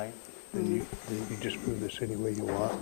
line, then you can just move this any way you want.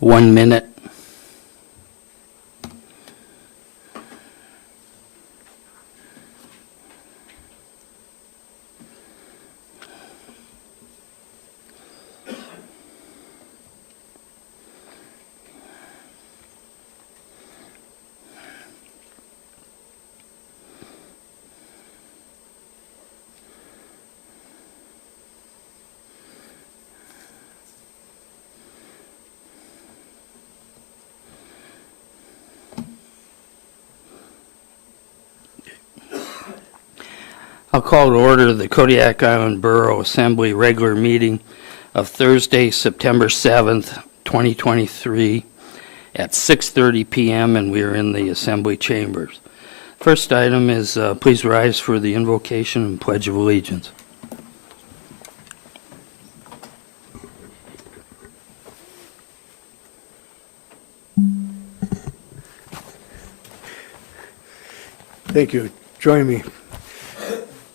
1 minute. I'll call to order the Kodiak Island Borough Assembly regular meeting of Thursday, September 7th, 2023 at 6:30 p.m. and we are in the Assembly chambers. First item is please rise for the invocation and Pledge of Allegiance. Thank you. Join me.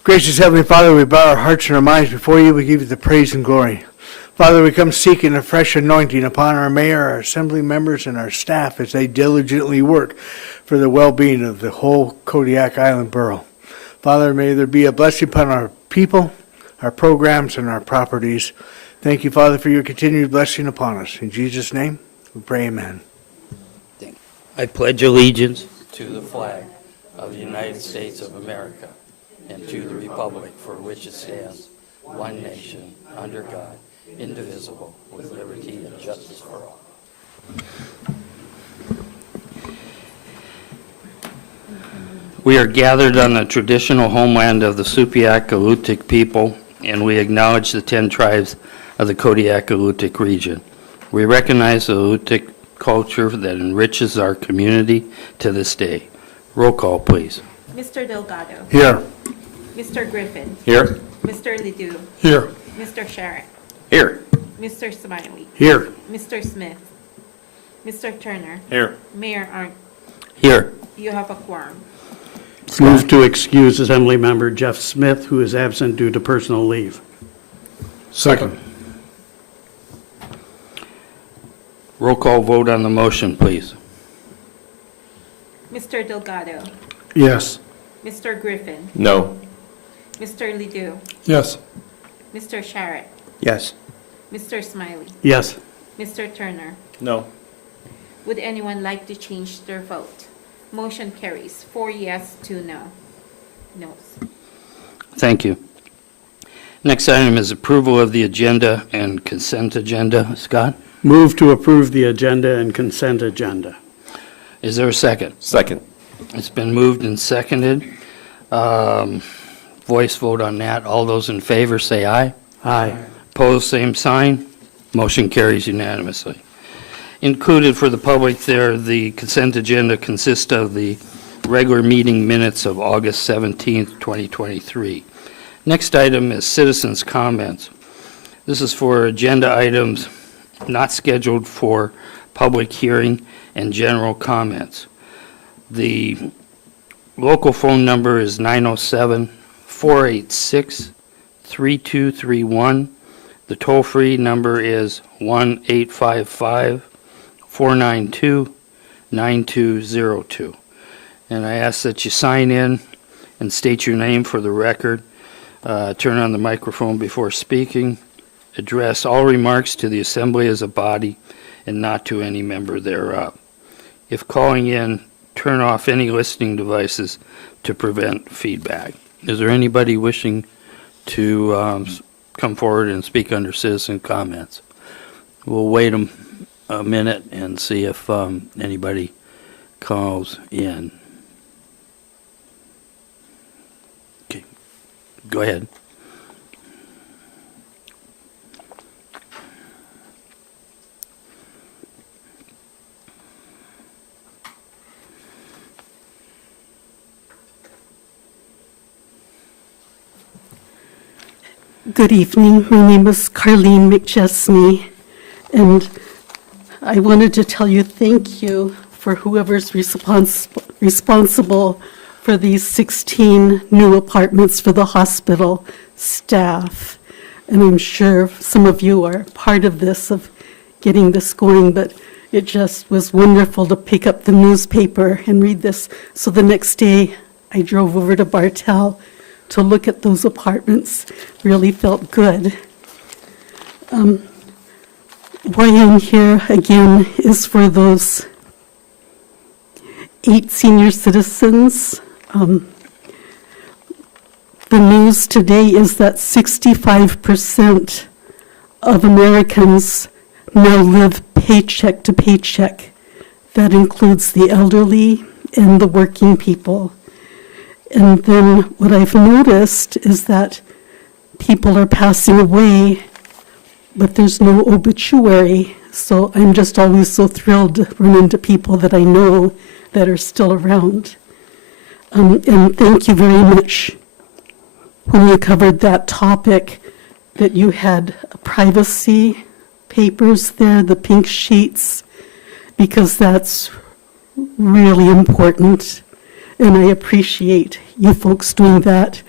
Gracious Heavenly Father, we bow our hearts and our minds before you. We give you the praise and glory. Father, we come seeking a fresh anointing upon our mayor, our assembly members, and our staff as they diligently work for the well-being of the whole Kodiak Island Borough. Father, may there be a blessing upon our people, our programs, and our properties. Thank you, Father, for your continued blessing upon us. In Jesus' name, we pray, amen. I pledge allegiance to the flag of the United States of America and to the republic for which it stands, one nation, under God, indivisible, with liberty and justice for all. We are gathered on the traditional homeland of the Supiaq-Alutiiq people, and we acknowledge the 10 tribes of the Kodiak-Alutiiq region. We recognize the Alutiiq culture that enriches our community to this day. Roll call, please. Mr. Delgado. Here. Mr. Griffin. Here. Mr. Ledoux. Here. Mr. Sharrett. Here. Mr. Smiley. Here. Mr. Smith. Mr. Turner. Here. Mayor Arndt. Here. You have a quorum. Move to excuse Assembly Member Jeff Smith, who is absent due to personal leave. Second. Roll call vote on the motion, please. Mr. Delgado. Yes. Mr. Griffin. No. Mr. Ledoux. Yes. Mr. Sharrett. Yes. Mr. Smiley. Yes. Mr. Turner. No. Would anyone like to change their vote? Motion carries 4 yes, 2 no. Noes. Thank you. Next item is approval of the agenda and consent agenda. Scott, Move to approve the agenda and consent agenda. is there a second? Second. It's been moved and seconded. Voice vote on that. All those in favor say aye. Aye. Opposed, same sign. Motion carries unanimously. Included for the public there, the consent agenda consists of the regular meeting minutes of August 17th, 2023. Next item is citizens' comments. This is for agenda items not scheduled for public hearing and general comments. The local phone number is 907-486-3231. The toll-free number is 1-855-492-9202. And I ask that you sign in and state your name for the record. Turn on the microphone before speaking. Address all remarks to the assembly as a body and not to any member thereof. If calling in, turn off any listening devices to prevent feedback. Is there anybody wishing to come forward and speak under citizen comments? We'll wait a minute and see if anybody calls in. Okay, go ahead. Good evening. My name is Carlene McChesney, and I wanted to tell you thank you for whoever's responsible for these 16 new apartments for the hospital staff. And I'm sure some of you are part of this, of getting this going, but it just was wonderful to pick up the newspaper and read this. So the next day, I drove over to Bartel to look at those apartments. Really felt good. Why I'm here again is for those 8 senior citizens. The news today is that 65% of Americans now live paycheck to paycheck. That includes the elderly and the working people. And then what I've noticed is that people are passing away, but there's no obituary. So I'm just always so thrilled to run into people that I know that are still around. And thank you very much when you covered that topic, that you had privacy papers there, the pink sheets, because that's really important. And I appreciate you folks doing that.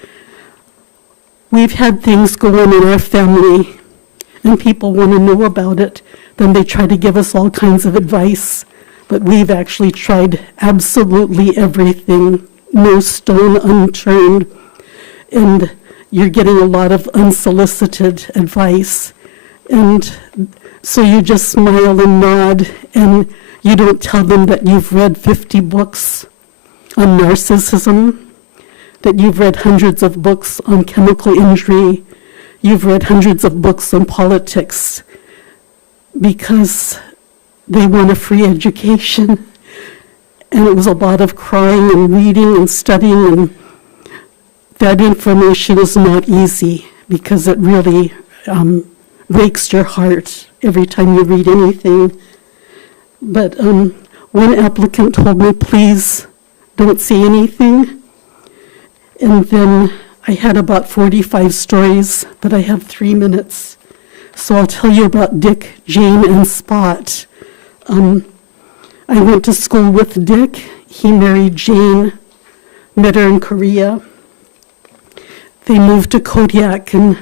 We've had things go on in our family, and people want to know about it. Then they try to give us all kinds of advice. But we've actually tried absolutely everything, no stone unturned. And you're getting a lot of unsolicited advice. And so you just smile and nod, and you don't tell them that you've read 50 books on narcissism, that you've read hundreds of books on chemical injury, you've read hundreds of books on politics, because they want a free education. And it was a lot of crying and reading and studying, and that information is not easy, because it really breaks your heart every time you read anything. But one applicant told me, please don't say anything. And then I had about 45 stories, but I have 3 minutes. So I'll tell you about Dick, Jane, and Spot. I went to school with Dick. He married Jane, met her in Korea. They moved to Kodiak and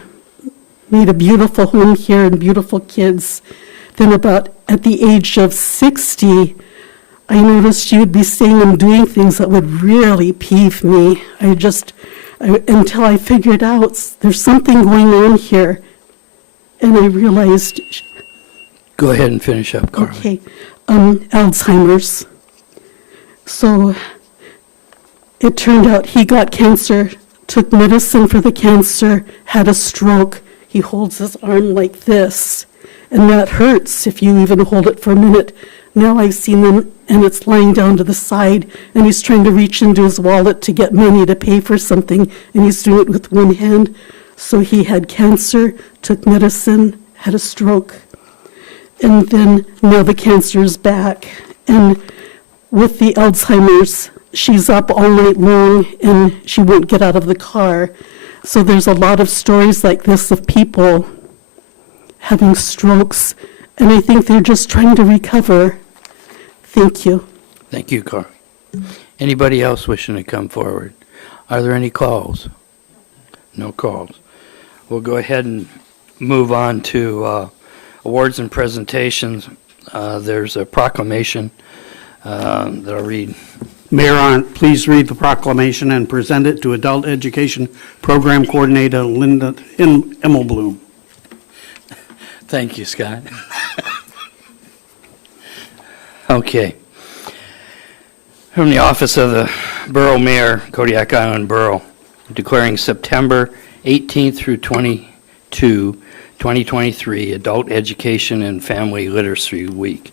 made a beautiful home here and beautiful kids. Then about at the age of 60, I noticed she would be saying and doing things that would really peeve me. Until I figured out there's something going on here. And I realized... Go ahead and finish up, Carly. Okay. Alzheimer's. So it turned out he got cancer, took medicine for the cancer, had a stroke. He holds his arm like this, and that hurts if you even hold it for a minute. Now I've seen them, and it's lying down to the side, and he's trying to reach into his wallet to get money to pay for something, and he's doing it with one hand. So he had cancer, took medicine, had a stroke, and then now the cancer is back. And with the Alzheimer's, she's up all night long, and she won't get out of the car. So there's a lot of stories like this of people having strokes, and I think they're just trying to recover. Thank you. Thank you, Carly. Anybody else wishing to come forward? Are there any calls? No calls. We'll go ahead and move on to awards and presentations. There's a proclamation that I'll read. Mayor Arndt, please read the proclamation and present it to Adult Education Program Coordinator Linda Emmelbloom. Thank you, Scott. Okay. From the office of the Borough Mayor, Kodiak Island Borough, declaring September 18th through 22, 2023, Adult Education and Family Literacy Week.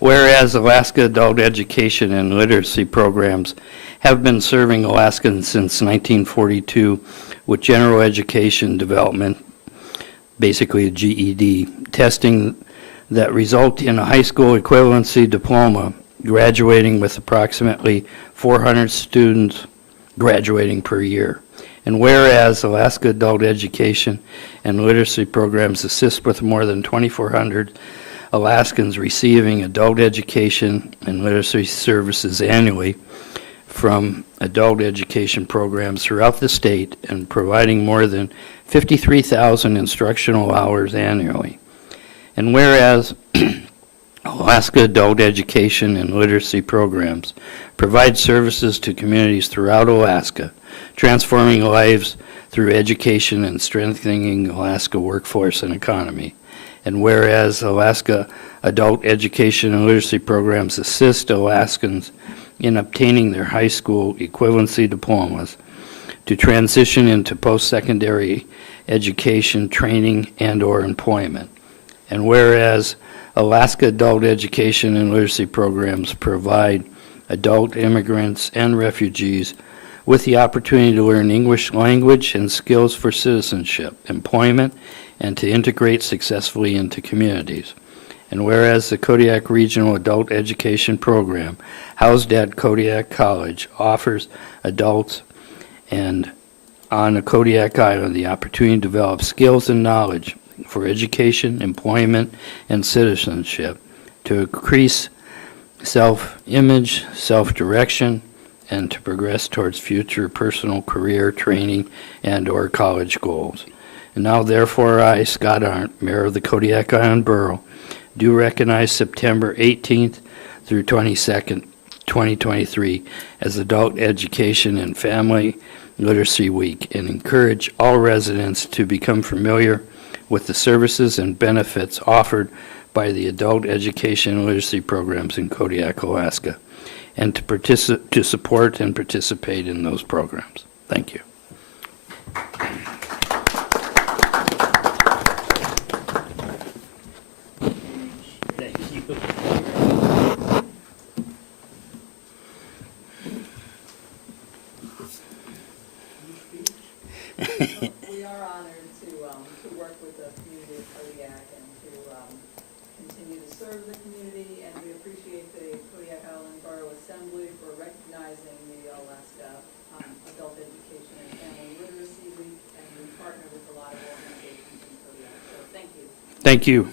Whereas Alaska Adult Education and Literacy programs have been serving Alaskans since 1942 with general education development, basically a GED, testing that result in a high school equivalency diploma, graduating with approximately 400 students graduating per year. And whereas Alaska Adult Education and Literacy programs assist with more than 2,400 Alaskans receiving adult education and literacy services annually from adult education programs throughout the state and providing more than 53,000 instructional hours annually. And whereas Alaska Adult Education and Literacy Programs provide services to communities throughout Alaska, transforming lives through education and strengthening Alaska workforce and economy. And whereas Alaska Adult Education and Literacy Programs assist Alaskans in obtaining their high school equivalency diplomas to transition into post-secondary education, training, and/or employment. And whereas Alaska Adult Education and Literacy Programs provide adult immigrants and refugees with the opportunity to learn English language and skills for citizenship, employment, and to integrate successfully into communities. And whereas the Kodiak Regional Adult Education Program, housed at Kodiak College, offers adults and on the Kodiak Island the opportunity to develop skills and knowledge for education, employment, and citizenship to increase self-image, self-direction, and to progress towards future personal career training and/or college goals. And now, therefore, I, Scott Arndt, Mayor of the Kodiak Island Borough, do recognize September 18th through 22nd, 2023 as Adult Education and Family Literacy Week and encourage all residents to become familiar with the services and benefits offered by the adult education and literacy programs in Kodiak, Alaska, and to support and participate in those programs. Thank you. Thank you. We are honored to work with the community of Kodiak and to continue to serve the community, and we appreciate the Kodiak Island Borough Assembly for recognizing the Alaska Adult Education and Family Literacy Week, and we partner with a lot of organizations in Kodiak, so thank you. Thank you.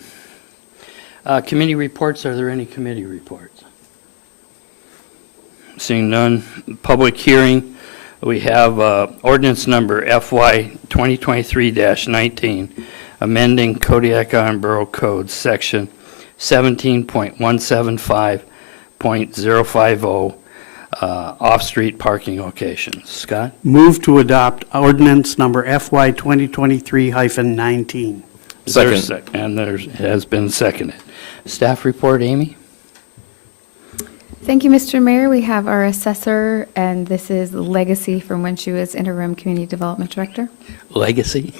Committee reports, are there any committee reports? Seeing none, public hearing. We have ordinance number FY 2023-19, amending Kodiak Island Borough Code, section 17.175.050, off-street parking locations. Scott? Move to adopt ordinance number FY 2023-19. Is there a sec- And there has been seconded. Staff report, Amy? Thank you, Mr. Mayor. We have our assessor, and this is legacy from when she was interim community development director. Legacy?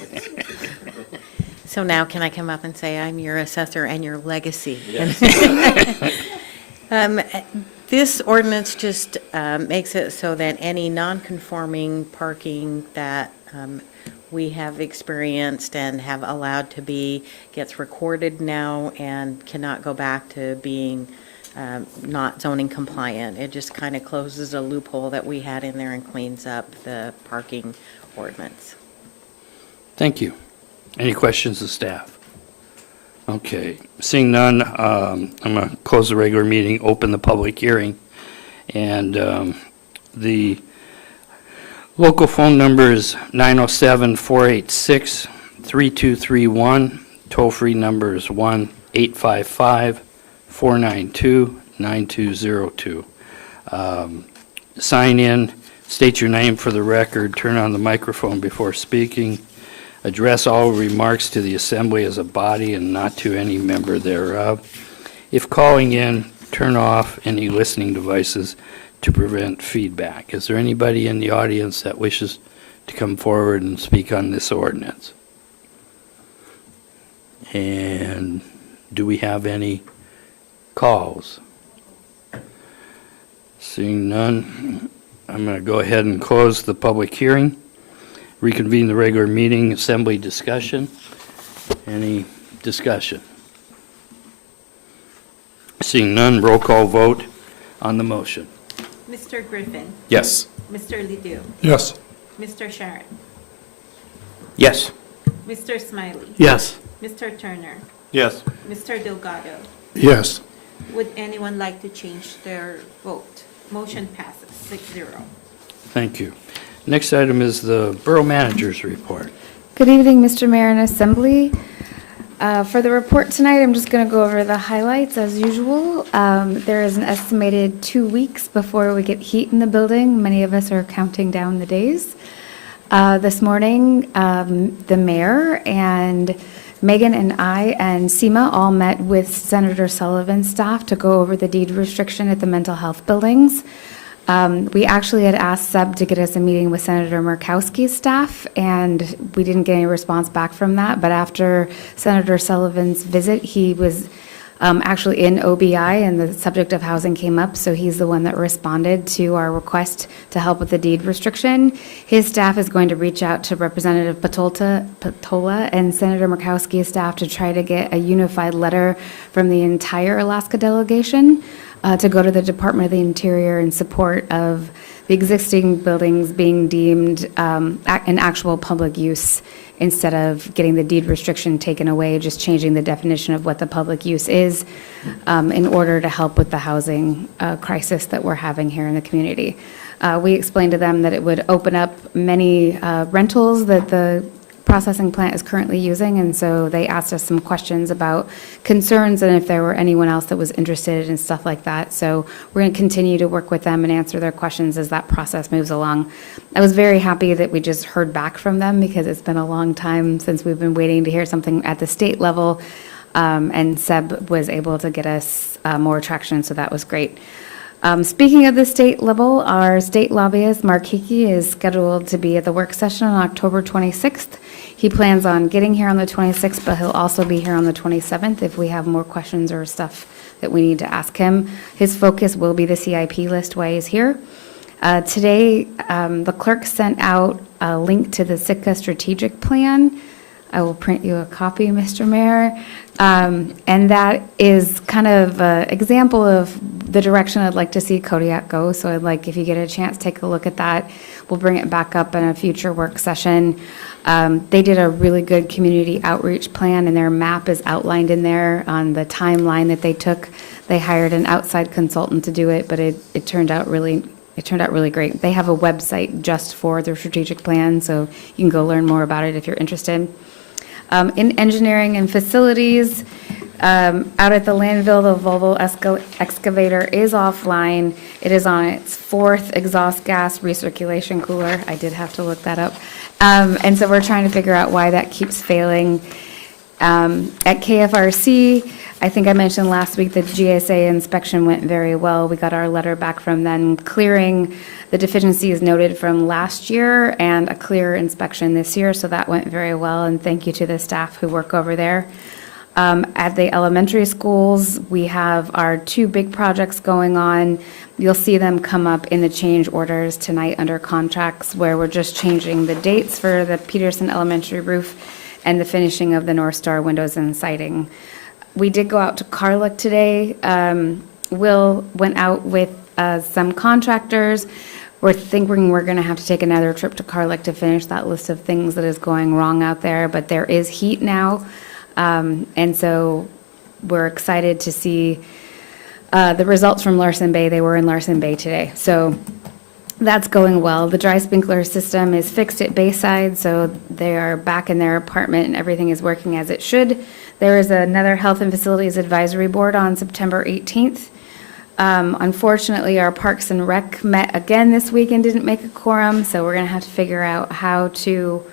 So now can I come up and say I'm your assessor and your legacy? This ordinance just makes it so that any non-conforming parking that we have experienced and have allowed to be gets recorded now and cannot go back to being not zoning compliant. It just kind of closes a loophole that we had in there and cleans up the parking ordinance. Thank you. Any questions of staff? Okay, seeing none, I'm going to close the regular meeting, open the public hearing, and the local phone number is 907-486-3231. Toll-free number is 1-855-492-9202. Sign in, state your name for the record, turn on the microphone before speaking, address all remarks to the assembly as a body and not to any member thereof. If calling in, turn off any listening devices to prevent feedback. Is there anybody in the audience that wishes to come forward and speak on this ordinance? And do we have any calls? Seeing none, I'm going to go ahead and close the public hearing, reconvene the regular meeting, assembly discussion. Any discussion? Seeing none, roll call vote on the motion. Mr. Griffin, Yes. Mr. Ledoux, Yes. Mr. Sharon, Yes. Mr. Smiley, Yes. Mr. Turner, Yes. Mr. Delgado. Yes. Would anyone like to change their vote? Motion passes 6-0. Thank you. Next item is the Borough Manager's Report. Good evening, Mr. Mayor and Assembly. For the report tonight, I'm just going to go over the highlights as usual. There is an estimated 2 weeks before we get heat in the building. Many of us are counting down the days. This morning, the mayor and Megan and I and Seema all met with Senator Sullivan's staff to go over the deed restriction at the mental health buildings. We actually had asked Seb to get us a meeting with Senator Murkowski's staff, and we didn't get any response back from that. But after Senator Sullivan's visit, he was actually in OBI, and the subject of housing came up, so he's the one that responded to our request to help with the deed restriction. His staff is going to reach out to Representative Patola and Senator Murkowski's staff to try to get a unified letter from the entire Alaska delegation to go to the Department of the Interior in support of the existing buildings being deemed an actual public use instead of getting the deed restriction taken away, just changing the definition of what the public use is in order to help with the housing crisis that we're having here in the community. We explained to them that it would open up many rentals that the processing plant is currently using, and so they asked us some questions about concerns and if there were anyone else that was interested in stuff like that. So we're going to continue to work with them and answer their questions as that process moves along. I was very happy that we just heard back from them because it's been a long time since we've been waiting to hear something at the state level, and Seb was able to get us more traction, so that was great. Speaking of the state level, our state lobbyist, Mark Hickey, is scheduled to be at the work session on October 26th. He plans on getting here on the 26th, but he'll also be here on the 27th if we have more questions or stuff that we need to ask him. His focus will be the CIP list while he's here. Today, the clerk sent out a link to the Sitka strategic plan. I will print you a copy, Mr. Mayor. And that is kind of an example of the direction I'd like to see Kodiak go. So I'd like, if you get a chance, take a look at that. We'll bring it back up in a future work session. They did a really good community outreach plan, and their map is outlined in there on the timeline that they took. They hired an outside consultant to do it, but it turned out really great. They have a website just for their strategic plan, so you can go learn more about it if you're interested. In engineering and facilities, out at the landfill, the Volvo excavator is offline. It is on its 4th exhaust gas recirculation cooler. I did have to look that up. And so we're trying to figure out why that keeps failing. At KFRC, I think I mentioned last week that GSA inspection went very well. We got our letter back from them clearing the deficiencies noted from last year and a clear inspection this year, so that went very well, and thank you to the staff who work over there. At the elementary schools, we have our 2 big projects going on. You'll see them come up in the change orders tonight under contracts, where we're just changing the dates for the Peterson Elementary roof and the finishing of the North Star windows and siding. We did go out to Carlick today. Will went out with some contractors. We're thinking we're going to have to take another trip to Carlick to finish that list of things that is going wrong out there, but there is heat now, and so we're excited to see the results from Larson Bay. They were in Larson Bay today, so that's going well. The dry sprinkler system is fixed at Bayside, so they are back in their apartment and everything is working as it should. There is another Health and Facilities Advisory Board on September 18th. Unfortunately, our Parks and Rec met again this week and didn't make a quorum, so we're going to have to figure out how to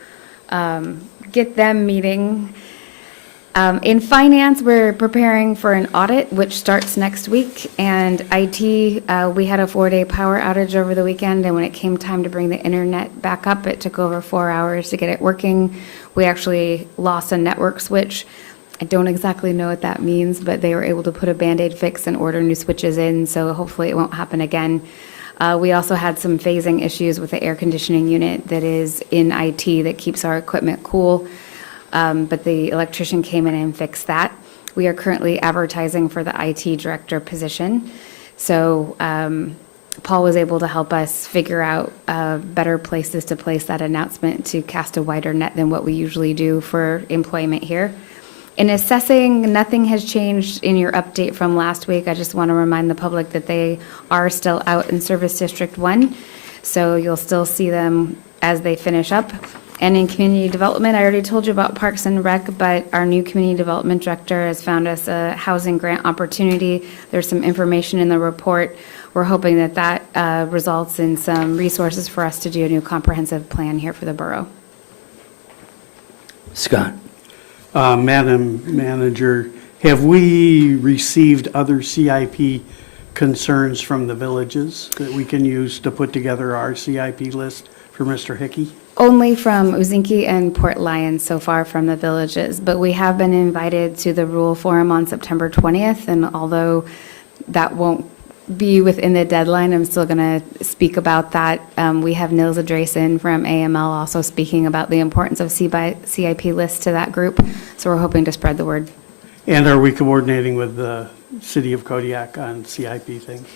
get them meeting. In finance, we're preparing for an audit, which starts next week, and IT, we had a 4-day power outage over the weekend, and when it came time to bring the internet back up, it took over 4 hours to get it working. We actually lost a network switch. I don't exactly know what that means, but they were able to put a Band-Aid fix and order new switches in, so hopefully it won't happen again. We also had some phasing issues with the air conditioning unit that is in IT that keeps our equipment cool, but the electrician came in and fixed that. We are currently advertising for the IT director position, so Paul was able to help us figure out better places to place that announcement to cast a wider net than what we usually do for employment here. In assessing, nothing has changed in your update from last week. I just want to remind the public that they are still out in Service District 1, so you'll still see them as they finish up. And in community development, I already told you about Parks and Rec, but our new community development director has found us a housing grant opportunity. There's some information in the report. We're hoping that that results in some resources for us to do a new comprehensive plan here for the borough. Scott? Madam Manager, have we received other CIP concerns from the villages that we can use to put together our CIP list for Mr. Hickey? Only from Uzinki and Port Lions so far from the villages, but we have been invited to the Rural Forum on September 20th, and although that won't be within the deadline, I'm still going to speak about that. We have Nils Andresen from AML also speaking about the importance of CIP lists to that group, so we're hoping to spread the word. And are we coordinating with the city of Kodiak on CIP things?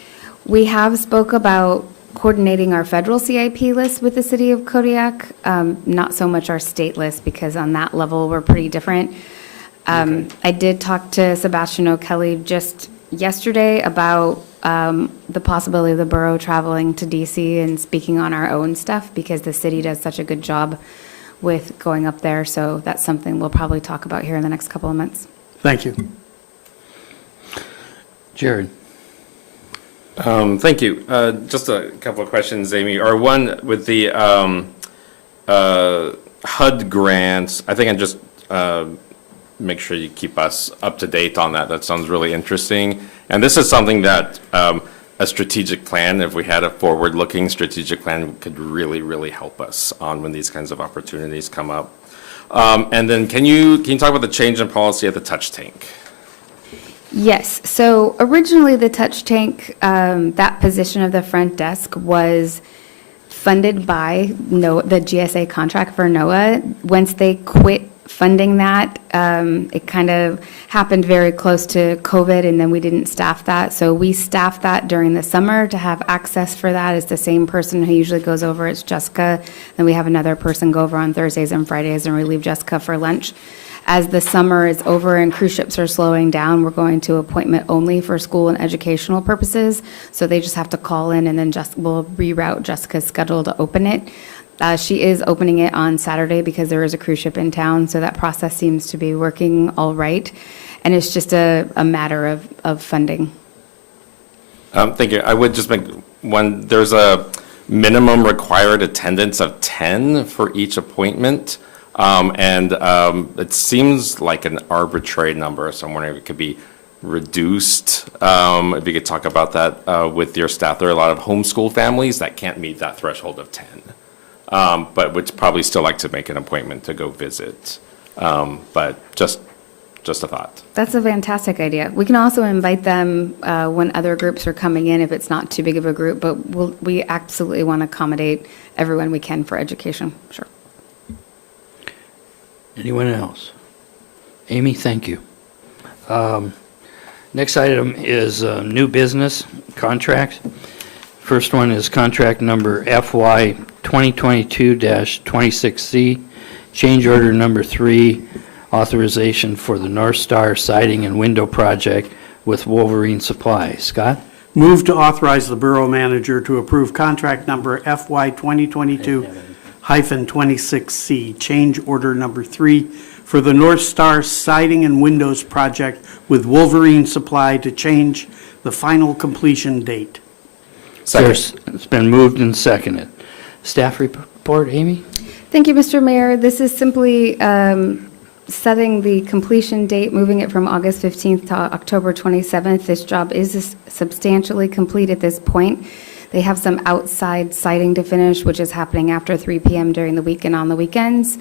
We have spoke about coordinating our federal CIP list with the city of Kodiak, not so much our state list, because on that level, we're pretty different. I did talk to Sebastian O'Kelly just yesterday about the possibility of the borough traveling to DC and speaking on our own stuff, because the city does such a good job with going up there, so that's something we'll probably talk about here in the next couple of months. Thank you. Jared? Thank you. Just a couple of questions, Amy. Or one with the HUD grants. I think I just make sure you keep us up to date on that. That sounds really interesting. And this is something that a strategic plan, if we had a forward-looking strategic plan, could really, really help us on when these kinds of opportunities come up. And then can you talk about the change in policy at the touch tank? Yes, so originally the touch tank, that position of the front desk was funded by the GSA contract for NOAA. Once they quit funding that, it kind of happened very close to COVID, and then we didn't staff that. So we staffed that during the summer to have access for that. It's the same person who usually goes over, it's Jessica. Then we have another person go over on Thursdays and Fridays and relieve Jessica for lunch. As the summer is over and cruise ships are slowing down, we're going to appointment only for school and educational purposes. So they just have to call in, and then we'll reroute Jessica's schedule to open it. She is opening it on Saturday because there is a cruise ship in town, so that process seems to be working all right. And it's just a matter of funding. Thank you. I would just make one, there's a minimum required attendance of 10 for each appointment. It seems like an arbitrary number, so I'm wondering if it could be reduced. If you could talk about that with your staff. There are a lot of homeschool families that can't meet that threshold of 10, but would probably still like to make an appointment to go visit. But just a thought. That's a fantastic idea. We can also invite them when other groups are coming in if it's not too big of a group, but we absolutely want to accommodate everyone we can for education. Sure. Anyone else? Amy, thank you. Next item is new business contracts. First one is contract number FY 2022-26C, change order number 3, authorization for the North Star siding and window project with Wolverine Supply. Scott? Move to authorize the borough manager to approve contract number FY 2022-26C, change order number 3 for the North Star siding and windows project with Wolverine Supply to change the final completion date. It's been moved and seconded. Staff report, Amy? Thank you, Mr. Mayor. This is simply setting the completion date, moving it from August 15th to October 27th. This job is substantially complete at this point. They have some outside siding to finish, which is happening after 3 p.m. during the week and on the weekends.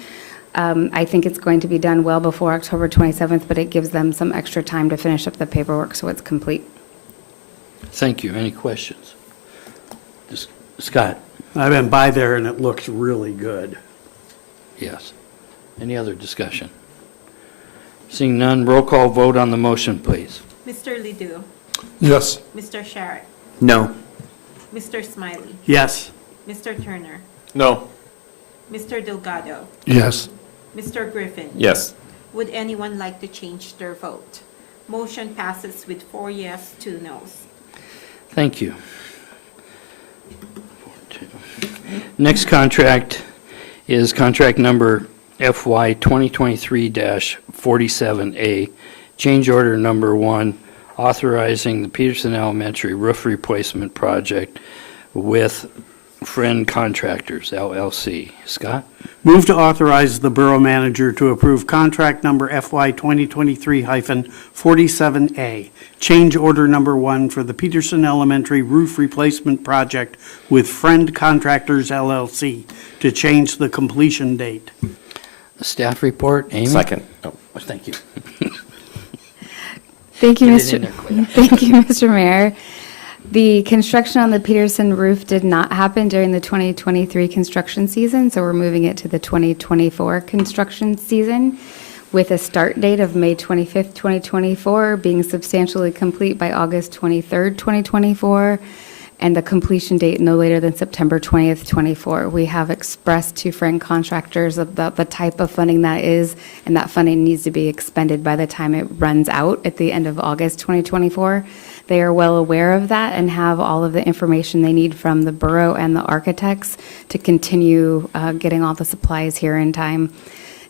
I think it's going to be done well before October 27th, but it gives them some extra time to finish up the paperwork so it's complete. Thank you. Any questions? Scott? I've been by there and it looks really good. Yes. Any other discussion? Seeing none, roll call vote on the motion, please. Mr. Ledoux? Yes. Mr. Sharrett? No. Mr. Smiley? Yes. Mr. Turner? No. Mr. Delgado? Yes. Mr. Griffin? Yes. Would anyone like to change their vote? Motion passes with 4 yes, 2 noes. Thank you. Next contract is contract number FY 2023-47A, change order number 1, authorizing the Peterson Elementary roof replacement project with Friend Contractors, LLC. Scott? Move to authorize the Borough Manager to approve contract number FY 2023-47A, change order number 1 for the Peterson Elementary roof replacement project with Friend Contractors, LLC, to change the completion date. Staff report, Amy? Second. Oh. Thank you. Thank you, Get it in Mr. there quick. Thank you, Mr. Mayor. The construction on the Peterson roof did not happen during the 2023 construction season, so we're moving it to the 2024 construction season with a start date of May 25th, 2024, being substantially complete by August 23rd, 2024, and the completion date no later than September 20th, 24. We have expressed to Friend Contractors about the type of funding that is, and that funding needs to be expended by the time it runs out at the end of August 2024. They are well aware of that and have all of the information they need from the borough and the architects to continue getting all the supplies here in time.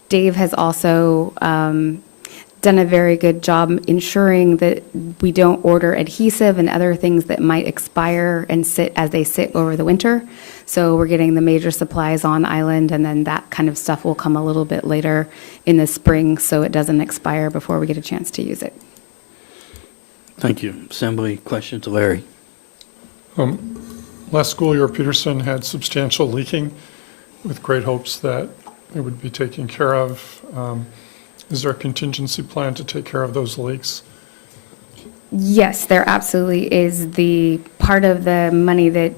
Dave has also done a very good job ensuring that we don't order adhesive and other things that might expire and sit as they sit over the winter. So we're getting the major supplies on island, and then that kind of stuff will come a little bit later in the spring so it doesn't expire before we get a chance to use it. Thank you. Assembly questions, Larry? Last school year, Peterson had substantial leaking with great hopes that it would be taken care of. Is there a contingency plan to take care of those leaks? Yes, there absolutely is. The part of the money that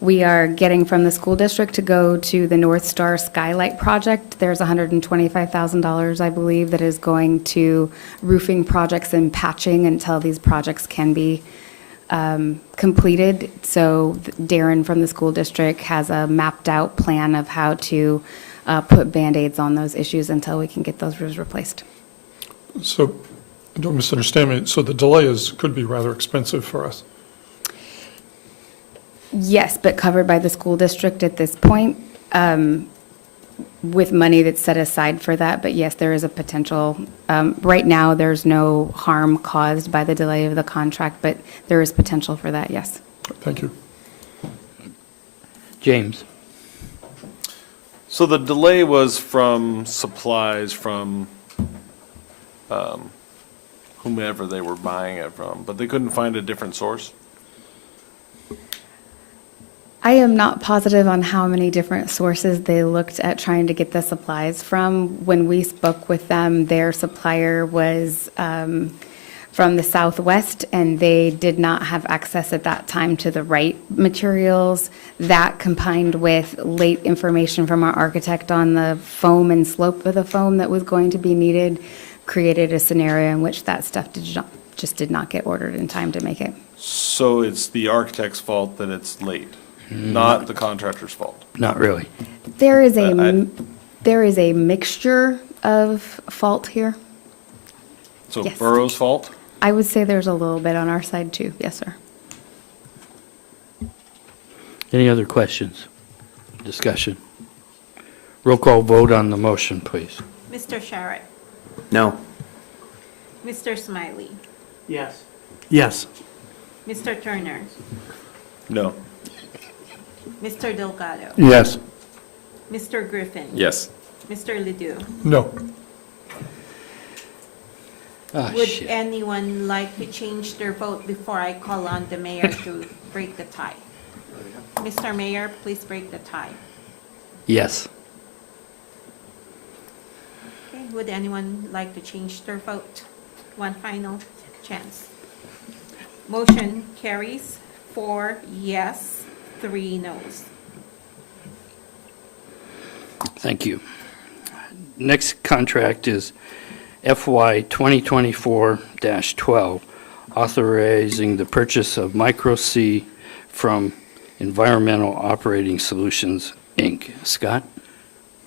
we are getting from the school district to go to the North Star Skylight project. There's $125,000, I believe, that is going to roofing projects and patching until these projects can be completed. So Darren from the school district has a mapped out plan of how to put Band-Aids on those issues until we can get those roofs replaced. So, don't misunderstand me, so the delay could be rather expensive for us. Yes, but covered by the school district at this point, with money that's set aside for that. But yes, there is a potential. Right now, there's no harm caused by the delay of the contract, but there is potential for that, yes. Thank you. James? So the delay was from supplies from whomever they were buying it from, but they couldn't find a different source? I am not positive on how many different sources they looked at trying to get the supplies from. When we spoke with them, their supplier was from the Southwest, and they did not have access at that time to the right materials. That combined with late information from our architect on the foam and slope of the foam that was going to be needed created a scenario in which that stuff did not get ordered in time to make it. So it's the architect's fault that it's late, not the contractor's fault? Not really. There is a mixture of fault here. So Yes. Borough's fault? I would say there's a little bit on our side too. Yes, sir. Any other questions? Discussion? Roll call vote on the motion, please. Mr. Sharrett? No. Mr. Smiley? Yes. Yes. Mr. Turner? No. Mr. Delgado? Yes. Mr. Griffin? Yes. Mr. Ledoux? No. Ah, Would shit. anyone like to change their vote before I call on the mayor to break the tie? Mr. Mayor, please break the tie. Yes. Okay, would anyone like to change their vote? One final chance. Motion carries 4 yes, 3 noes. Thank you. Next contract is FY 2024-12, authorizing the purchase of Micro C from Environmental Operating Solutions, Inc. Scott?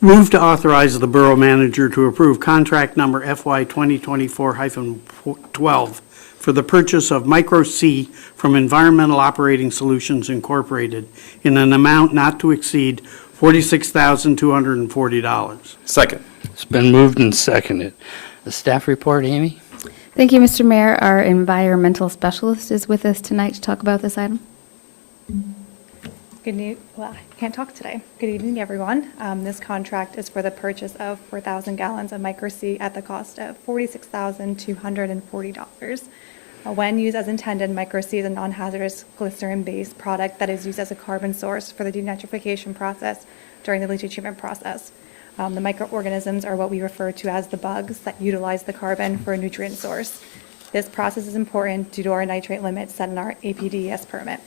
Move to authorize the Borough Manager to approve contract number FY 2024-12 for the purchase of Micro C from Environmental Operating Solutions Incorporated in an amount not to exceed $46,240. Second. It's been moved and seconded. The staff report, Amy? Thank you, Mr. Mayor. Our environmental specialist is with us tonight to talk about this item. Well, I can't talk today. Good evening, everyone. This contract is for the purchase of 4,000 gallons of micro C at the cost of $46,240. When used as intended, micro C is a non-hazardous glycerin-based product that is used as a carbon source for the denitrification process during the leachate treatment process. The microorganisms are what we refer to as the bugs that utilize the carbon for a nutrient source. This process is important due to our nitrate limits set in our APDES permit.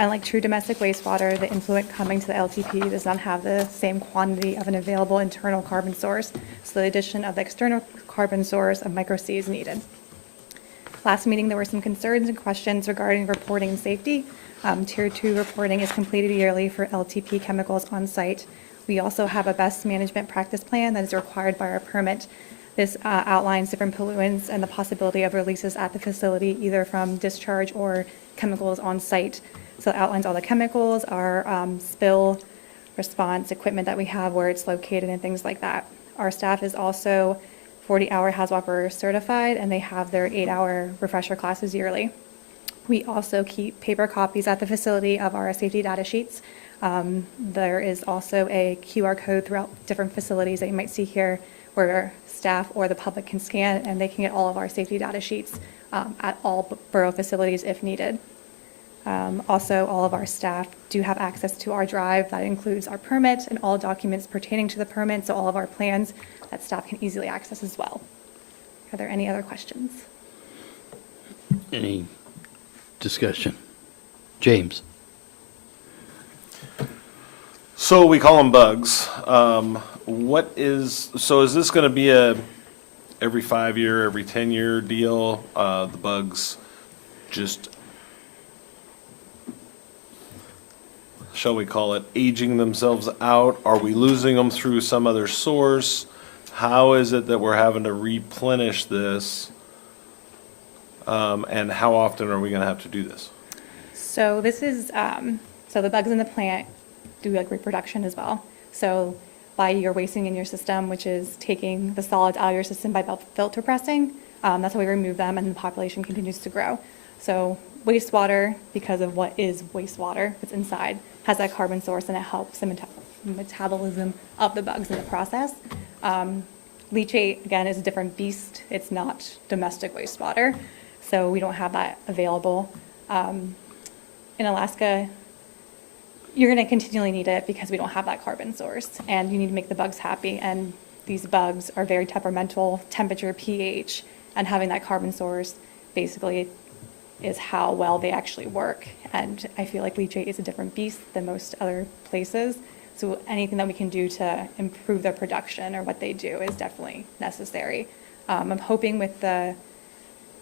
Unlike true domestic wastewater, the influent coming to the LTP does not have the same quantity of an available internal carbon source, so the addition of the external carbon source of micro C is needed. Last meeting, there were some concerns and questions regarding reporting and safety. Tier 2 reporting is completed yearly for LTP chemicals on site. We also have a best management practice plan that is required by our permit. This outlines different pollutants and the possibility of releases at the facility, either from discharge or chemicals on site. So it outlines all the chemicals, our spill response equipment that we have, where it's located, and things like that. Our staff is also 40-hour HAZWOPER certified, and they have their 8-hour refresher classes yearly. We also keep paper copies at the facility of our safety data sheets. There is also a QR code throughout different facilities that you might see here where staff or the public can scan, and they can get all of our safety data sheets at all borough facilities if needed. Also, all of our staff do have access to our drive. That includes our permit and all documents pertaining to the permit, so all of our plans that staff can easily access as well. Are there any other questions? Any discussion? James? So we call them bugs. So is this gonna be every 5-year, every 10-year deal? The bugs just, shall we call it, aging themselves out? Are we losing them through some other source? How is it that we're having to replenish this? And how often are we gonna have to do this? So this is, so the bugs in the plant do like reproduction as well. So by your wasting in your system, which is taking the solids out of your system by filter pressing, that's how we remove them, and the population continues to grow. So wastewater, because of what is wastewater, it's inside, has that carbon source, and it helps the metabolism of the bugs in the process. Leachate, again, is a different beast. It's not domestic wastewater, so we don't have that available. In Alaska, you're going to continually need it because we don't have that carbon source, and you need to make the bugs happy, and these bugs are very temperamental, temperature, pH, and having that carbon source basically is how well they actually work. And I feel like leachate is a different beast than most other places, so anything that we can do to improve their production or what they do is definitely necessary. I'm hoping with the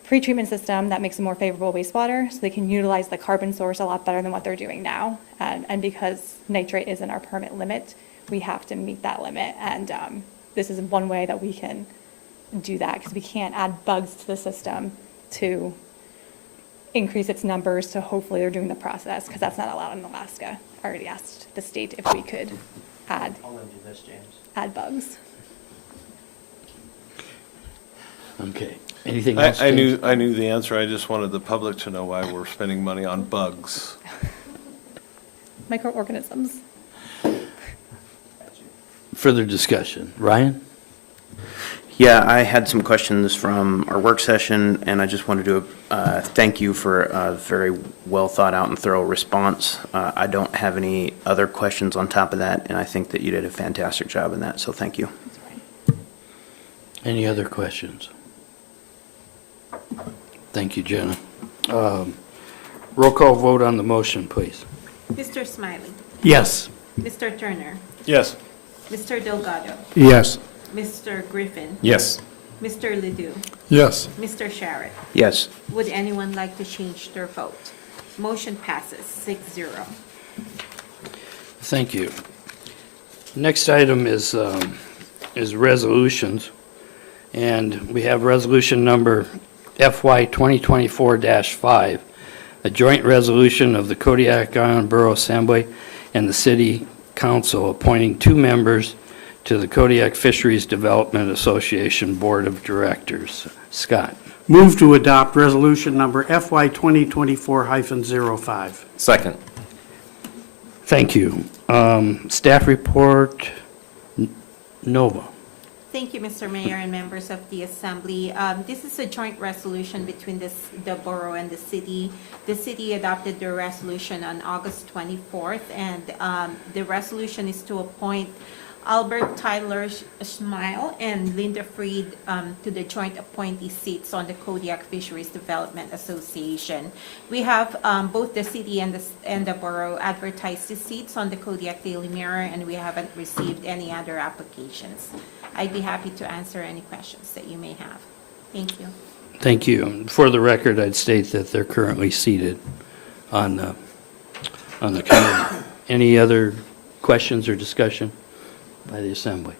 pretreatment system that makes a more favorable wastewater, so they can utilize the carbon source a lot better than what they're doing now. And because nitrate is in our permit limit, we have to meet that limit. And this is one way that we can do that, because we can't add bugs to the system to increase its numbers. So hopefully they're doing the process, because that's not allowed in Alaska. I already asked the state if we could add bugs. Okay. Anything else? I James? knew the answer. I just wanted the public to know why we're spending money on bugs. Microorganisms. Further discussion. Ryan? Yeah, I had some questions from our work session, and I just wanted to thank you for a very well thought out and thorough response. I don't have any other questions on top of that, and I think that you did a fantastic job in that, so thank you. Any other questions? Thank you, Jenna. Roll call vote on the motion, please. Mr. Smiley. Yes. Mr. Turner. Yes. Mr. Delgado. Yes. Mr. Griffin. Yes. Mr. Ledoux. Yes. Mr. Sharrett. Yes. Would anyone like to change their vote? Motion passes 6-0. Thank you. Next item is resolutions, and we have resolution number FY 2024-5, a joint resolution of the Kodiak Island Borough Assembly and the City Council appointing 2 members to the Kodiak Fisheries Development Association Board of Directors. Scott? Move to adopt resolution number FY 2024-05. Second. Thank you. Staff report, Nova. Thank you, Mr. Mayor and members of the Assembly. This is a joint resolution between the Borough and the city. The city adopted the resolution on August 24th, and the resolution is to appoint Albert Tyler Smile and Linda Freed to the joint appointee seats on the Kodiak Fisheries Development Association. We have both the city and the borough advertised the seats on the Kodiak Daily Mirror, and we haven't received any other applications. I'd be happy to answer any questions that you may have. Thank you. Thank you. For the record, I'd state that they're currently seated on the committee. Any other questions or discussion by the Assembly?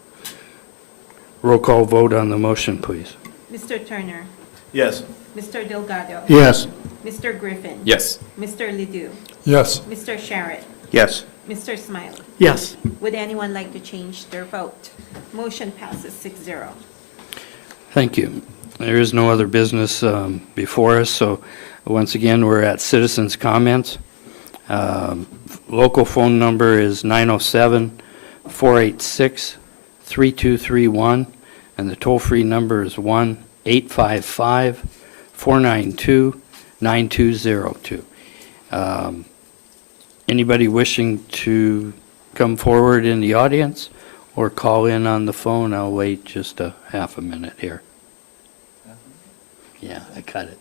Roll call vote on the motion, please. Mr. Turner, Yes. Mr. Delgado, Yes. Mr. Griffin, Yes. Mr. Ledoux, Yes. Mr. Sharrett, Yes. Mr. Smiley. Yes. Would anyone like to change their vote? Motion passes 6-0. Thank you. There is no other business before us, so once again, we're at citizens' comments. Local phone number is 907-486-3231, and the toll-free number is 1-855-492-9202. Anybody wishing to come forward in the audience or call in on the phone, I'll wait just a half a minute here. Yeah, I cut it.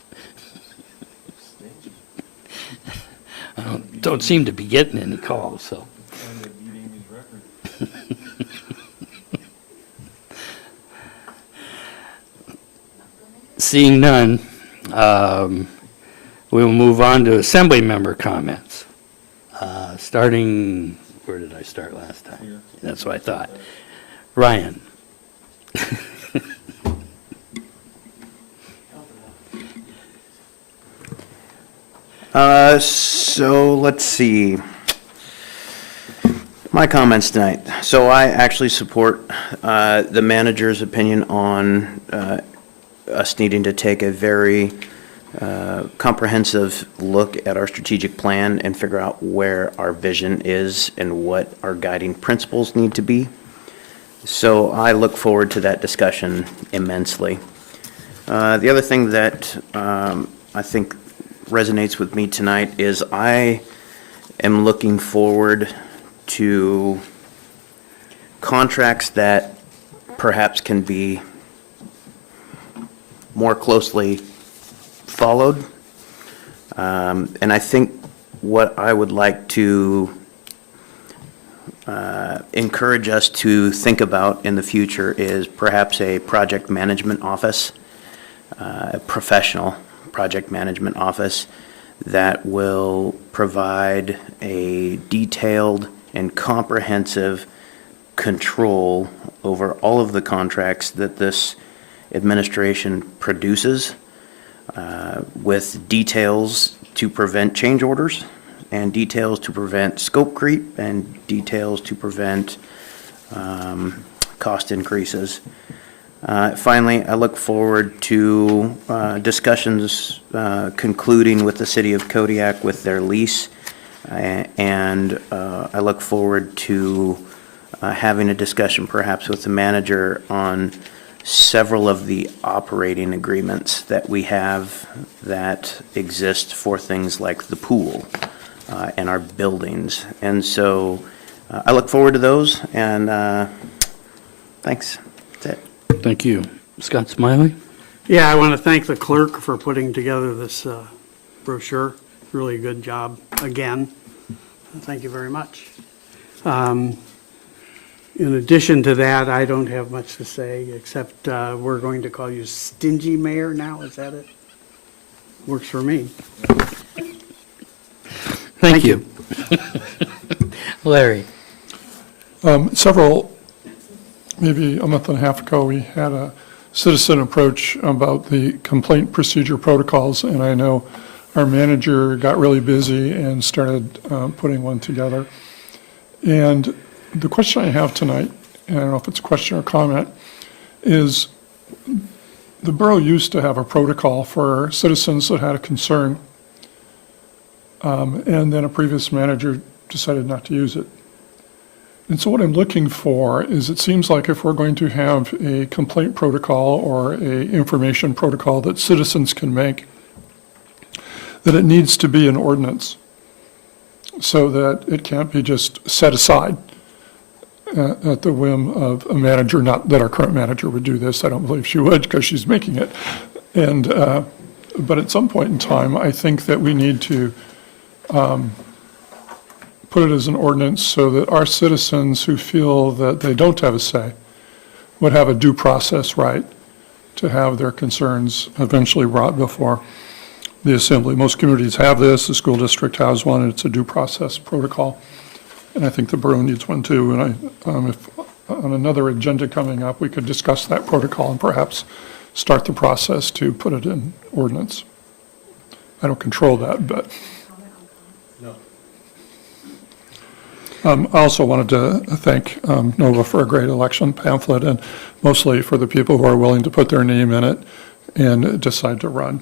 I don't seem to be getting any calls, so. Seeing none, we will move on to Assembly member comments. Starting, where did I start last time? Here. That's what I thought. Ryan. So let's see. My comments tonight. So I actually support the manager's opinion on us needing to take a very comprehensive look at our strategic plan and figure out where our vision is and what our guiding principles need to be. So I look forward to that discussion immensely. The other thing that I think resonates with me tonight is I am looking forward to contracts that perhaps can be more closely followed. And I think what I would like to encourage us to think about in the future is perhaps a project management office, a professional project management office that will provide a detailed and comprehensive control over all of the contracts that this administration produces, with details to prevent change orders and details to prevent scope creep and details to prevent cost increases. Finally, I look forward to discussions concluding with the city of Kodiak with their lease, and I look forward to having a discussion perhaps with the manager on several of the operating agreements that we have that exist for things like the pool and our buildings. And so I look forward to those, and thanks. That's it. Thank you. Scott Smiley? Yeah, I want to thank the clerk for putting together this brochure. Really good job again. Thank you very much. In addition to that, I don't have much to say, except we're going to call you Stingy Mayor now, is that it? Works for me. Thank you. Larry? Maybe a month and a half ago, we had a citizen approach about the complaint procedure protocols, and I know our manager got really busy and started putting one together. And The question I have tonight, and I don't know if it's a question or comment, is the borough used to have a protocol for citizens that had a concern, and then a previous manager decided not to use it. And so what I'm looking for is, it seems like if we're going to have a complaint protocol or a information protocol that citizens can make, that it needs to be an ordinance, so that it can't be just set aside at the whim of a manager. Not that our current manager would do this, I don't believe she would, because she's making it. And, but at some point in time, I think that we need to put it as an ordinance so that our citizens who feel that they don't have a say would have a due process right to have their concerns eventually brought before the assembly. Most communities have this, the school district has one, and it's a due process protocol. And I think the borough needs one too. And if on another agenda coming up, we could discuss that protocol and perhaps start the process to put it in ordinance. I don't control that, but. I also wanted to thank Nova for a great election pamphlet, and mostly for the people who are willing to put their name in it and decide to run.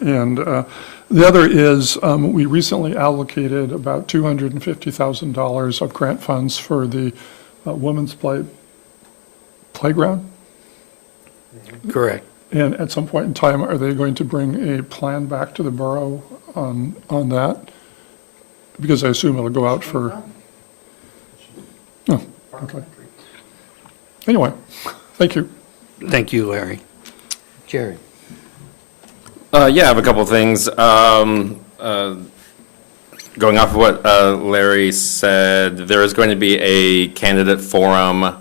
And the other is, we recently allocated about $250,000 of grant funds for the women's playground. Correct. And at some point in time, are they going to bring a plan back to the borough on that? Because I assume it'll go out for. Oh, okay. Anyway, thank you. Thank you, Larry. Jerry? Yeah, I have a couple things. Going off of what Larry said, there is going to be a candidate forum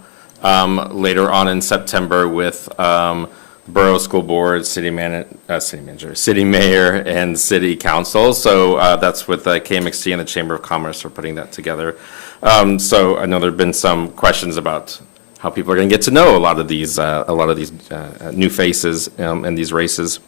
later on in September with Borough School Board, city manager, city mayor, and city council. So that's with KMXT and the Chamber of Commerce for putting that together. So I know there have been some questions about how people are going to get to know a lot of these new faces in these races.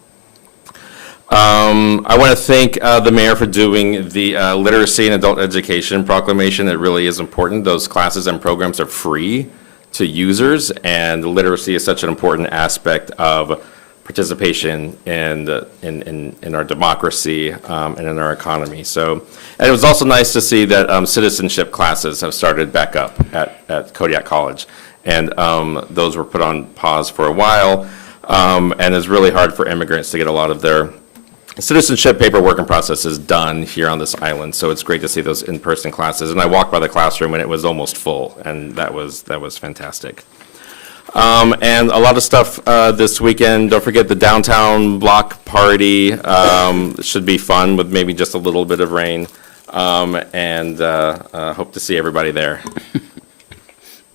I want to thank the mayor for doing the literacy and adult education proclamation. It really is important. Those classes and programs are free to users, and literacy is such an important aspect of participation in our democracy and in our economy. So, and it was also nice to see that citizenship classes have started back up at Kodiak College, and those were put on pause for a while, and it's really hard for immigrants to get a lot of their citizenship paperwork and processes done here on this island. So it's great to see those in-person classes. And I walked by the classroom and it was almost full, and that was fantastic. And a lot of stuff this weekend. Don't forget the downtown block party. Should be fun with maybe just a little bit of rain. And hope to see everybody there.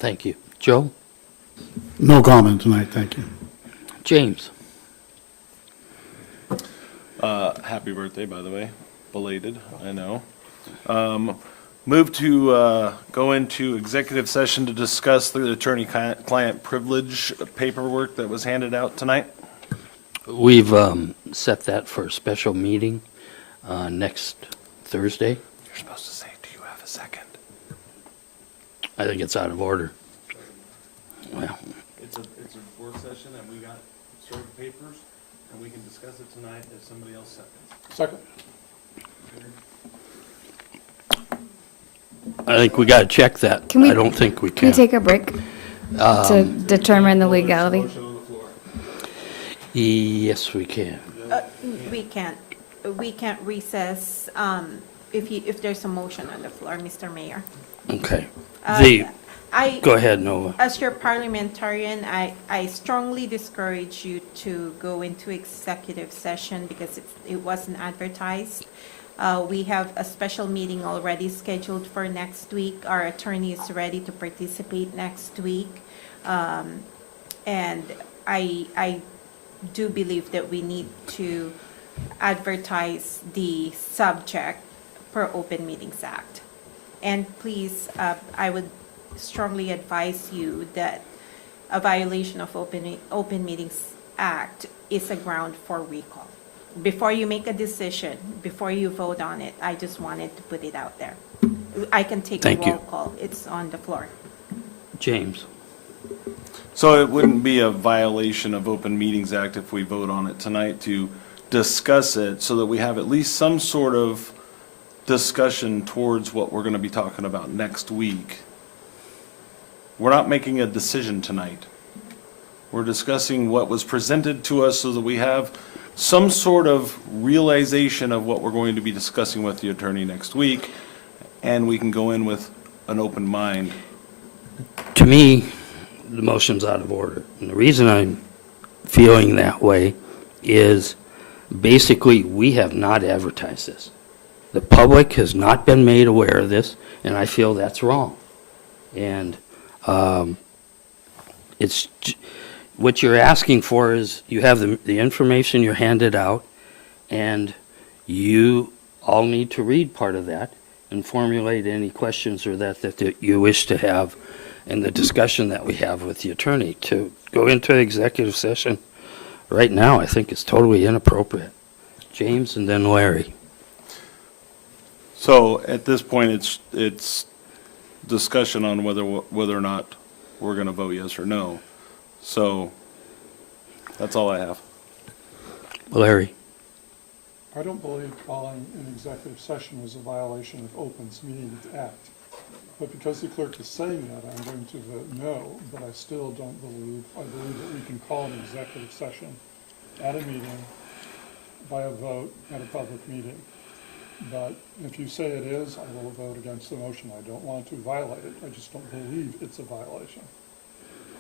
Thank you. Joe? No comment tonight, thank you. James? Happy birthday, by the way. Belated, I know. Move to go into executive session to discuss the attorney-client privilege paperwork that was handed out tonight. We've set that for a special meeting next Thursday. You're supposed to say, do you have a second? I think it's out of order. Well, It's a work session, and we got served papers, and we can discuss it tonight if somebody else seconds. Second. I think we got to check that. Can we- I don't think we Can we can. take a break to determine the legality? Yes, we can. We can't recess if there's a motion on the floor, Mr. Mayor. Okay. I, Go ahead, Nova. as your parliamentarian, I strongly discourage you to go into executive session because it wasn't advertised. We have a special meeting already scheduled for next week. Our attorney is ready to participate next week. And I do believe that we need to advertise the subject per Open Meetings Act. And please, I would strongly advise you that a violation of Open Meetings Act is a ground for recall. Before you make a decision, before you vote on it, I just wanted to put it out there. I can take a Thank you. roll call. It's on the floor. James? So it wouldn't be a violation of Open Meetings Act if we vote on it tonight to discuss it so that we have at least some sort of discussion towards what we're going to be talking about next week. We're not making a decision tonight. We're discussing what was presented to us so that we have some sort of realization of what we're going to be discussing with the attorney next week, and we can go in with an open mind. To me, the motion's out of order. And the reason I'm feeling that way is basically we have not advertised this. The public has not been made aware of this, and I feel that's wrong. And what you're asking for is you have the information you're handed out, and you all need to read part of that and formulate any questions or that you wish to have in the discussion that we have with the attorney. To go into executive session right now, I think is totally inappropriate. James and then Larry. So at this point, it's discussion on whether or not we're going to vote yes or no. So that's all I have. Larry. I don't believe calling an executive session is a violation of Open Meetings Act. But because the clerk is saying that, I'm going to vote no, but I still don't believe, I believe that we can call an executive session at a meeting by a vote at a public meeting. But if you say it is, I will vote against the motion. I don't want to violate it. I just don't believe it's a violation.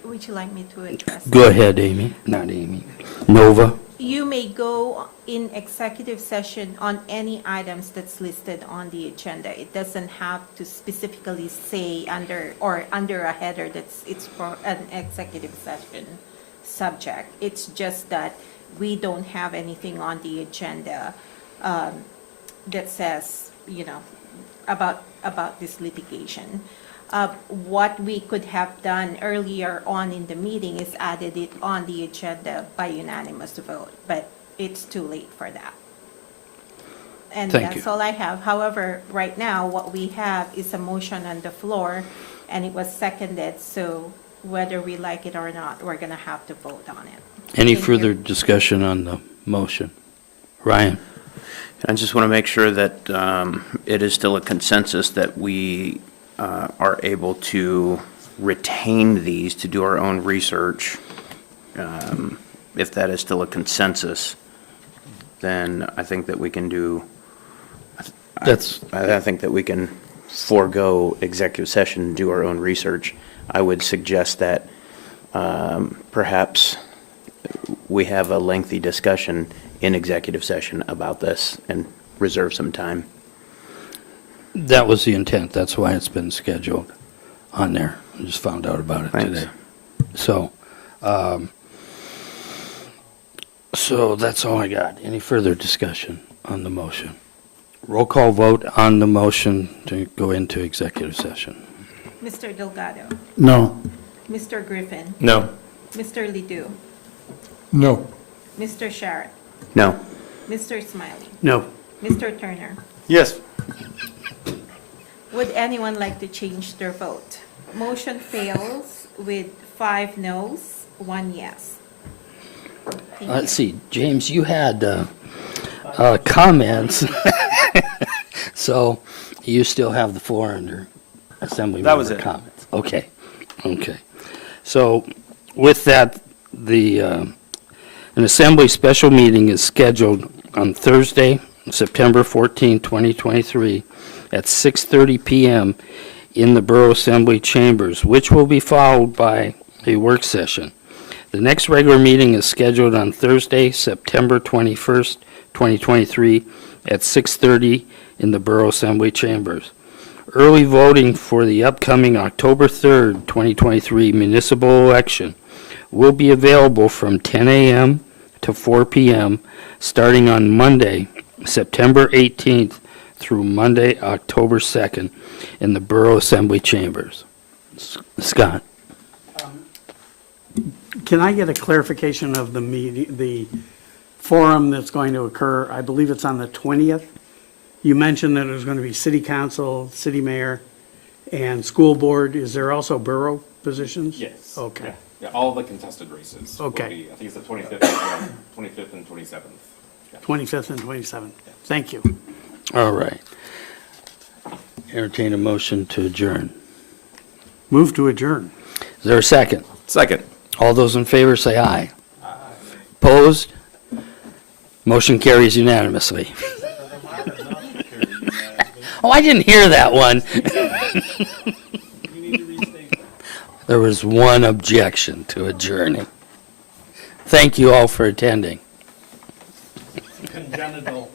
Would you like me to address? Go ahead, Amy. Not Amy. Nova. You may go in executive session on any items that's listed on the agenda. It doesn't have to specifically say under a header it's for an executive session subject. It's just that we don't have anything on the agenda that says, about this litigation. What we could have done earlier on in the meeting is added it on the agenda by unanimous vote, but it's too late for that. And Thank that's you. all I have. However, right now, what we have is a motion on the floor, and it was seconded, so whether we like it or not, we're going to have to vote on it. Any Thank further you. discussion on the motion? Ryan? I just want to make sure that it is still a consensus that we are able to retain these to do our own research. If that is still a consensus, then I think that we can do, I think that we can forego executive session and do our own research. I would suggest that perhaps we have a lengthy discussion in executive session about this and reserve some time. That was the intent. That's why it's been scheduled on there. I just found out about it Thanks. today. So, so that's all I got. Any further discussion on the motion? Roll call vote on the motion to go into executive session. Mr. Delgado, No. Mr. Griffin, No. Mr. Ledoux, No. Mr. Sharrett, No. Mr. Smiley, No. Mr. Turner. Yes. Would anyone like to change their vote? Motion fails with 5 noes, 1 yes. Thank Let's you. see, James, you had comments. So you still have the floor under assembly That was member it. comments. Okay. So with that, an assembly special meeting is scheduled on Thursday, September 14, 2023, at 6:30 PM in the Borough Assembly Chambers, which will be followed by a work session. The next regular meeting is scheduled on Thursday, September 21st, 2023, at 6:30 in the Borough Assembly Chambers. Early voting for the upcoming October 3rd, 2023 municipal election will be available from 10 a.m. to 4 p.m. starting on Monday, September 18th through Monday, October 2nd in the Borough Assembly Chambers. Scott? Can I get a clarification of the meeting, the forum that's going to occur? I believe it's on the 20th. You mentioned that it was going to be city council, city mayor, And school board, is there also borough positions? Yes. Okay. Yeah, yeah, all the contested races. will Okay. be- I think it's the 25th and 27th. Yeah. 25th and 27th. Thank you. All right. Entertain a motion to adjourn. Move to adjourn. Is there a second? Second. All those in favor say aye. Opposed? Motion carries unanimously. Oh, I didn't hear that one. There was one objection to adjourning. Thank you all for attending. Congenital